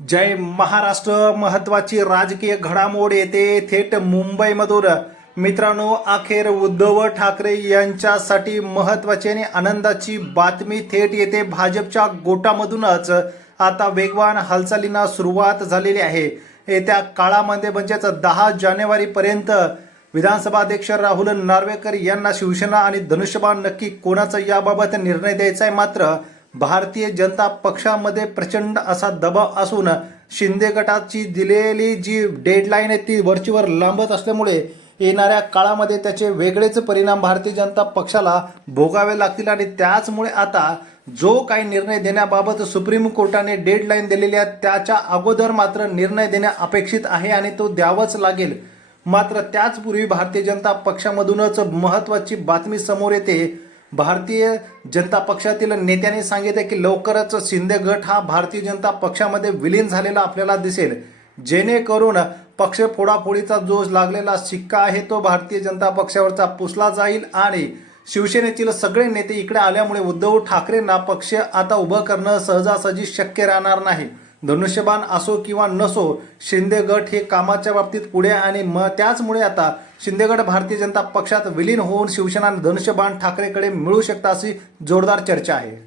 जय महाराष्ट्र महत्वाची राजकीय घडामोड येते. थेट मुंबईमधून. मित्रांनो अखेर उद्धव ठाकरे यांच्यासाठी महत्वाची आणि आनंदाची बातमी थेट येते भाजपच्या गोटामधूनच. आता वेगवान हालचालींना सुरुवात झालेली आहे. येत्या काळामध्ये म्हणजेच दहा जानेवारीपर्यंत विधानसभा अध्यक्ष राहुल नार्वेकर यांना शिवसेना आणि धनुष्यबाण नक्की कोणाचा याबाबत निर्णय द्यायचा आहे मात्र भारतीय जनता पक्षामध्ये प्रचंड असा दबाव असून शिंदे गटाची दिलेली जी डेडलाईन आहे ती वरचीवर लांबत असल्यामुळे येणाऱ्या काळामध्ये त्याचे वेगळेच परिणाम भारतीय जनता पक्षाला भोगावे लागतील आणि त्याचमुळे आता जो काही निर्णय देण्याबाबत सुप्रीम कोर्टाने डेडलाईन दिलेली आहे त्याच्या अगोदर मात्र निर्णय देणे अपेक्षित आहे आणि तो द्यावाच लागेल. मात्र त्याचपूर्वी भारतीय जनता पक्षामधूनच महत्त्वाची बातमी समोर येते. भारतीय जनता पक्षातील नेत्यांनी सांगितले की लवकरच शिंदे गट हा भारतीय जनता पक्षामध्ये विलीन झालेला आपल्याला दिसेल. जेणेकरून पक्ष फोडाफोडीचा जो लागलेला शिक्का आहे तो भारतीय जनता पक्षावरचा पुसला जाईल आणि शिवसेनेतील सगळे नेते इकडे आल्यामुळे उद्धव ठाकरेंना पक्ष आता उभं करणं सहजासहजी शक्य राहणार नाही. धनुष्यबाण असो किंवा नसो शिंदे गट हे कामाच्या बाबतीत पुढे आणि म त्याचमुळे आता शिंदेगड भारतीय जनता पक्षात विलीन होऊन शिवसेना धनुष्यबाण ठाकरेकडे मिळू शकता अशी जोरदार चर्चा आहे.